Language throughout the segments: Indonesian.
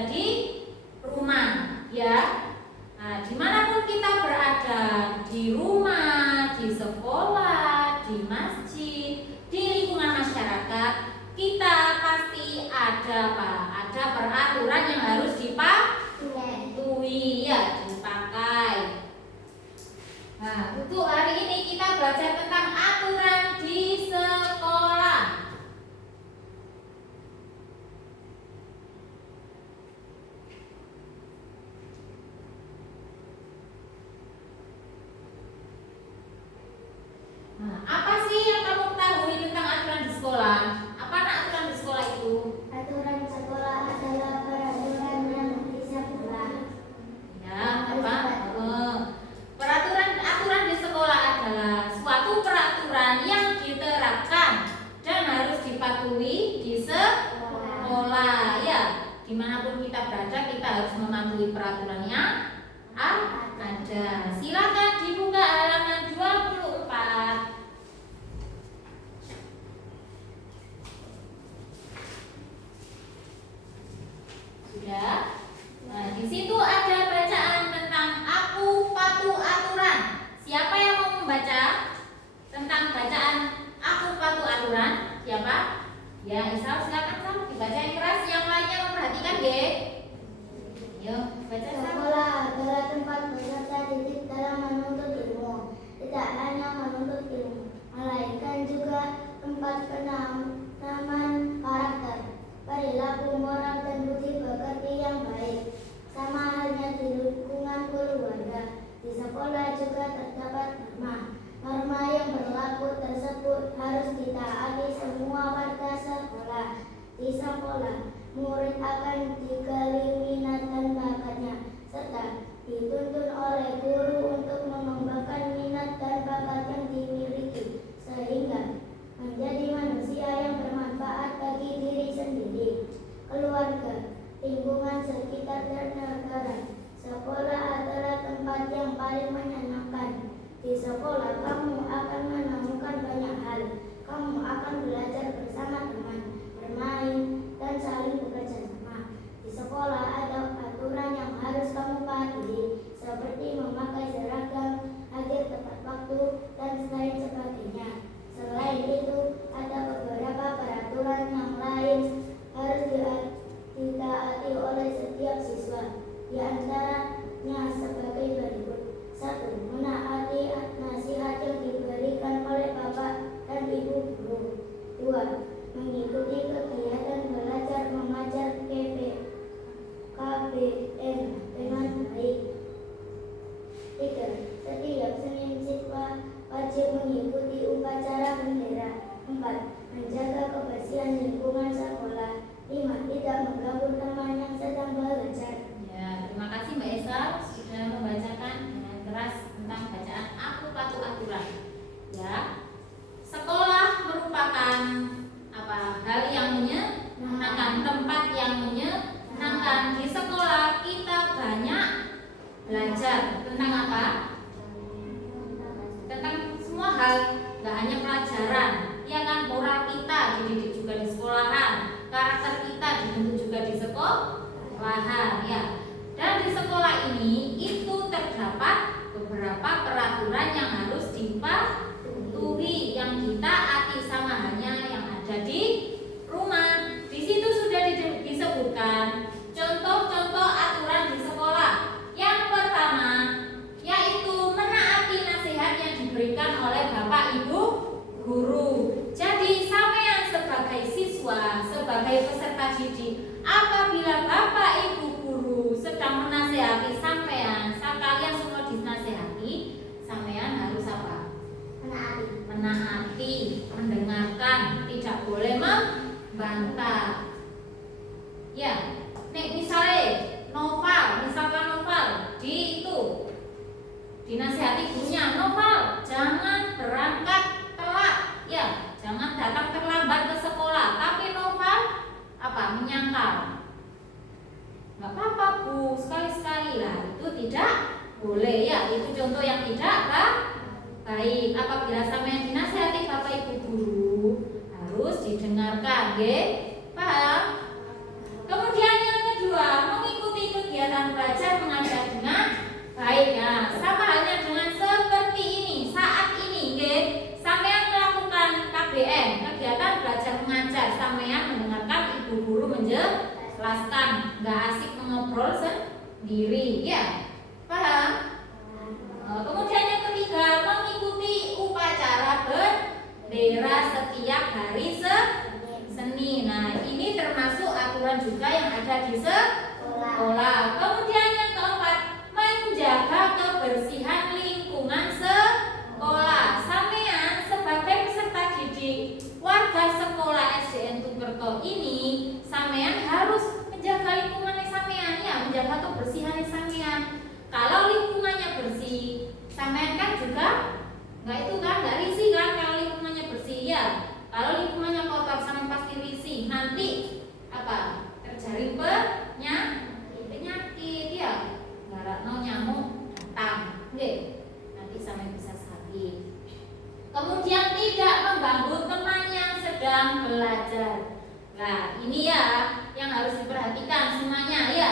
ada di rumah, ya. Nah, dimanapun kita berada, di rumah, di sekolah, di masjid, di lingkungan masyarakat, kita pasti ada apa? Ada peraturan yang harus dipatuhi, ya, dipakai. Nah, untuk hari ini kita belajar tentang aturan di sekolah. Nah, apa sih yang kamu ketahui tentang aturan di sekolah? Apa aturan di sekolah itu? Aturan sekolah adalah peraturan yang disekolah. Ya, apa? Aturan di sekolah adalah suatu peraturan yang diterapkan dan harus dipatuhi di sekolah. Ya, dimanapun kita berada, kita harus mematuhi peraturan yang ada. Silakan dibuka halaman 24. Sudah? Nah, di situ ada bacaan tentang aku patuh aturan. Siapa yang mau membaca tentang bacaan aku patuh aturan? Siapa? Ya, Isal, silakan Sal. Dibaca yang keras, yang lainnya memperhatikan, ya. Yo, baca Sal. Sekolah adalah tempat peserta didik dalam menuntut ilmu. Tidak hanya menuntut ilmu, melainkan juga tempat penanaman karakter, perilaku moral dan budi pekerti yang baik. Sama halnya di lingkungan keluarga, di sekolah juga terdapat norma yang berlaku tersebut harus ditaati semua warga sekolah. Di sekolah, murid akan digali minat dan bakatnya, serta dituntun oleh guru untuk mengembangkan minat dan bakat yang dimiliki, sehingga menjadi manusia yang bermanfaat bagi diri sendiri, keluarga, lingkungan sekitar dan negara. Sekolah adalah tempat yang paling menyenangkan. Di sekolah kamu akan menemukan banyak hal. Kamu akan belajar bersama teman, bermain, dan saling bekerja sama. Di sekolah ada aturan yang harus kamu patuhi, seperti memakai seragam, hadir tepat waktu, dan lain sebagainya. Selain itu, ada beberapa peraturan yang lain harus ditaati oleh setiap siswa. Di antaranya sebagai berikut: 1. Menaati nasihat yang diberikan oleh bapak dan ibu guru. 2. Mengikuti kegiatan belajar mengajar KBM dengan baik. 3. Setiap Senin siswa wajib mengikuti upacara bendera. 4. Menjaga kebersihan lingkungan sekolah. 5. Tidak mengganggu teman yang sedang belajar. Ya, terima kasih Mbak Esa sudah membacakan dengan keras tentang bacaan aku patuh aturan. Ya, sekolah merupakan apa? Hal yang menyenangkan, tempat yang menyenangkan. Di sekolah kita banyak belajar tentang apa? Tentang semua hal, gak hanya pelajaran. Ya kan, moral kita dididik juga di sekolahan, karakter kita dibentuk juga di sekolahan, ya. Dan di sekolah ini itu terdapat beberapa peraturan yang harus dipatuhi, yang ditaati sama halnya yang ada di rumah. Di situ sudah disebutkan contoh-contoh aturan di sekolah. Yang pertama yaitu menaati nasihat yang diberikan oleh Bapak Ibu guru. Jadi sampean sebagai siswa, sebagai peserta didik, apabila Bapak Ibu guru sedang menasihati sampean, kalian semua dinasihati, sampean harus apa? Menaati, mendengarkan, tidak boleh membantah. Ya, nek misalnya misalkan Noval di itu dinasihati gurunya, Noval jangan berangkat telat, ya, jangan datang terlambat ke sekolah. Tapi Noval apa? Menyangkal. Nggak apa-apa Bu, sekali-sekali lah, itu tidak boleh, ya. Itu contoh yang tidak baik. Apabila sampean dinasihati Bapak Ibu guru, harus didengarkan, nggih? Paham? Kemudian yang kedua, belajar mengajar dengan baik. Nah, sama halnya dengan seperti ini. Saat ini, nggih, sampean melakukan KBM, kegiatan belajar mengajar, sampean mendengarkan ibu guru menjelaskan, nggak asik mengobrol sendiri, ya. Paham? Kemudian yang ketiga, mengikuti upacara bendera setiap hari Senin. Nah, ini termasuk aturan juga yang ada di sekolah. Kemudian yang keempat, menjaga kebersihan lingkungan sekolah. Sampean sebagai peserta didik warga sekolah SDN Tukerto ini, sampean harus menjaga lingkungan sampean, ya, menjaga kebersihan sampean. Kalau lingkungannya bersih, sampean kan juga nggak risih kan kalau lingkungannya bersih, ya. Kalau lingkungannya kotor, sampean pasti risih. Nanti apa? Terjaring penyakit, ya. Ngarakno nyamuk datang, nggih. Nanti sampean bisa sakit. Kemudian tidak mengganggu teman yang sedang belajar. Nah, ini ya yang harus diperhatikan semuanya, ya.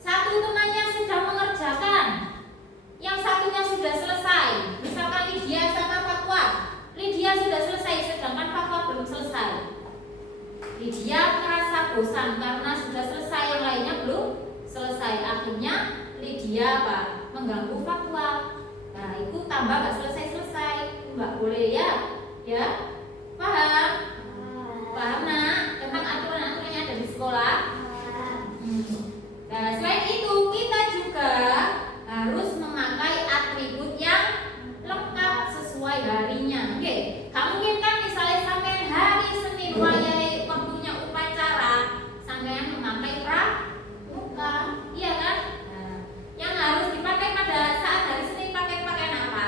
Satu temannya sedang mengerjakan, yang satunya sudah selesai. Misalkan Lydia sama Fatwa, Lydia sudah selesai sedangkan Fatwa belum selesai. Lydia merasa bosan karena sudah selesai, yang lainnya belum selesai. Akhirnya Lydia apa? Mengganggu Fatwa. Nah, itu tambah gak selesai-selesai. Nggak boleh, ya. Ya, paham? Paham, nak? Tentang aturan-aturan yang ada di sekolah. Nah, selain itu kita juga harus memakai atribut yang lengkap sesuai harinya. Oke, kamu mungkin kan misalnya sampai hari Senin wayai waktunya upacara, sampean memakai pramuka, iya kan? Nah, yang harus dipakai pada saat hari Senin pakai pakaian apa?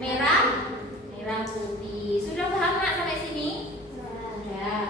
Merah putih. Sudah paham nggak sampai sini? Sudah.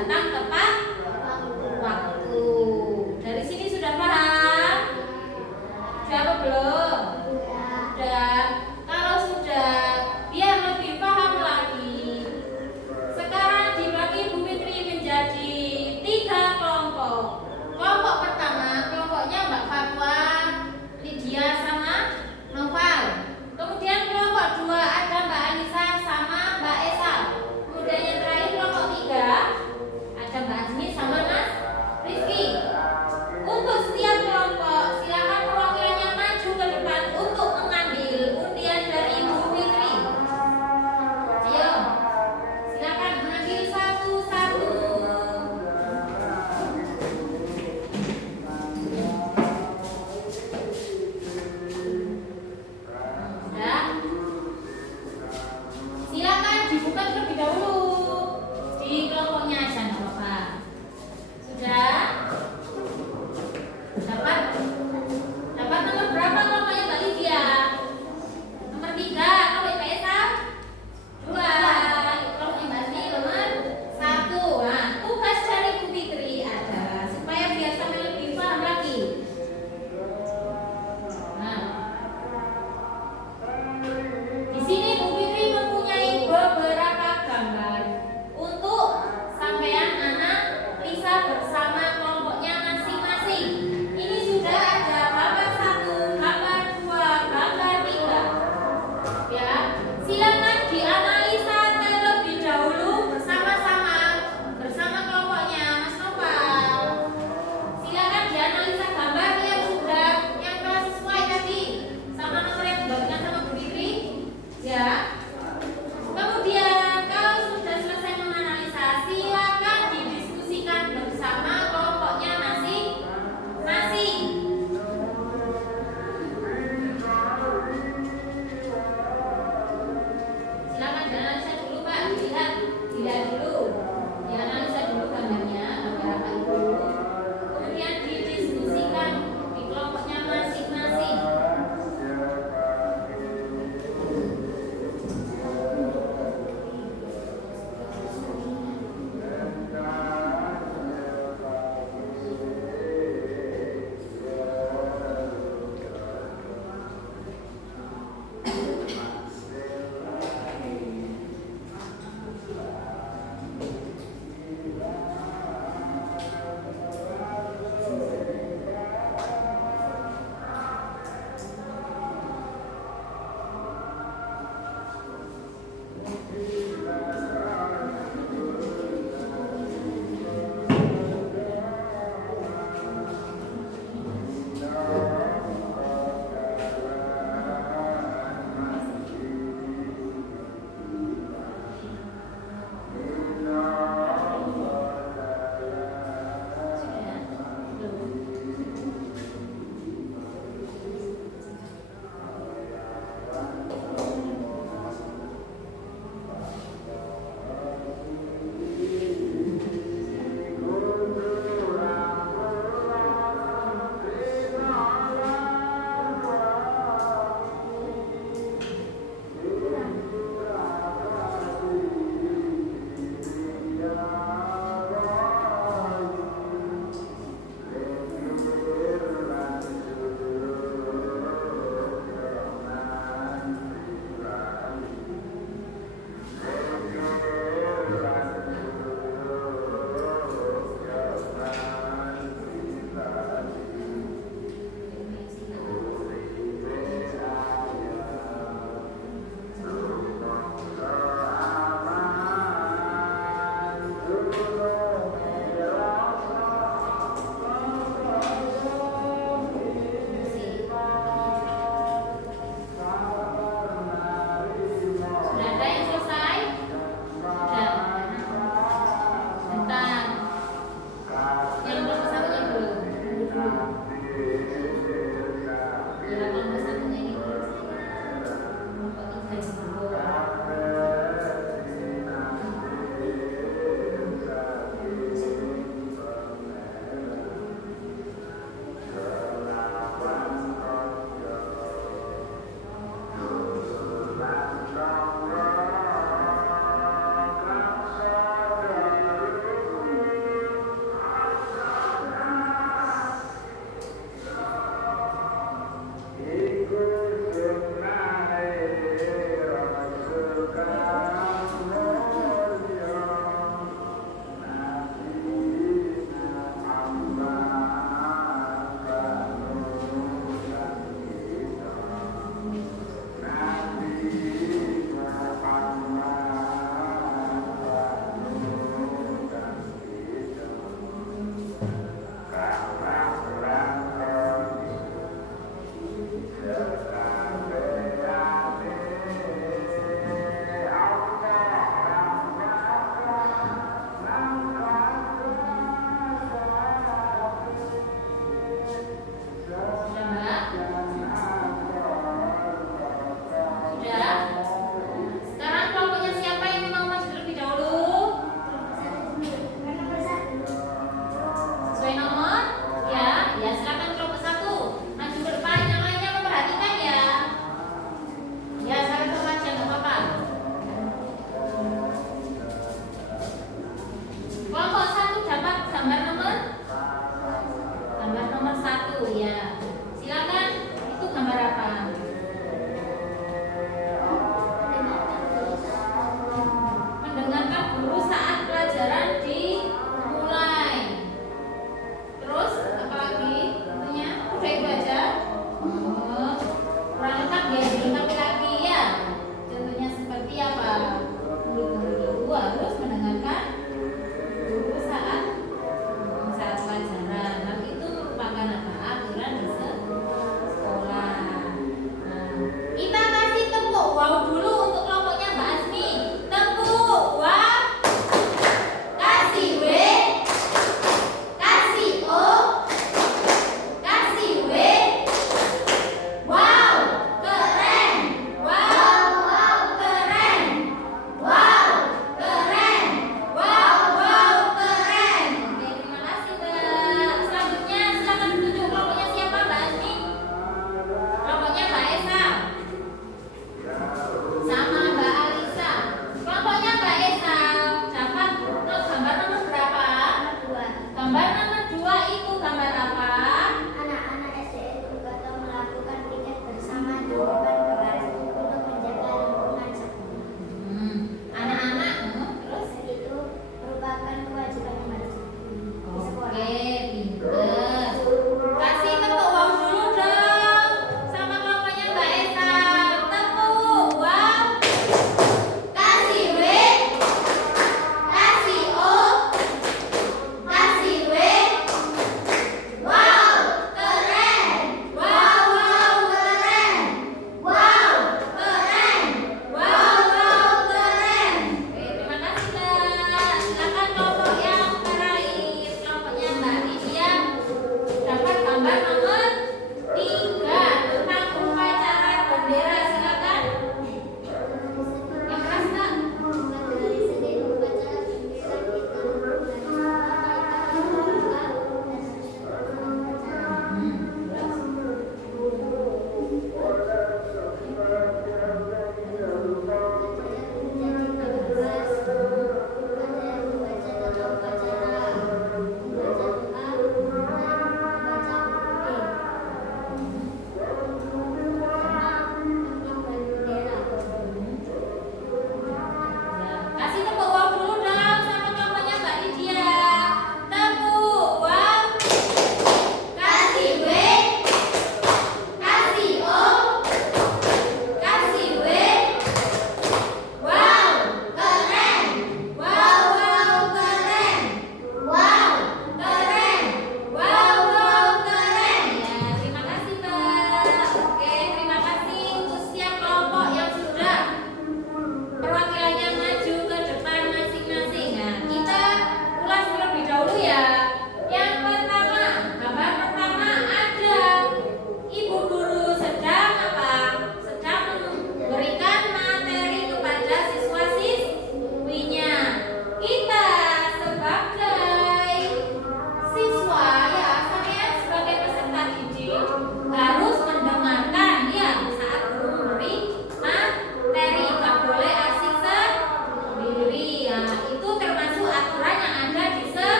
datang tepat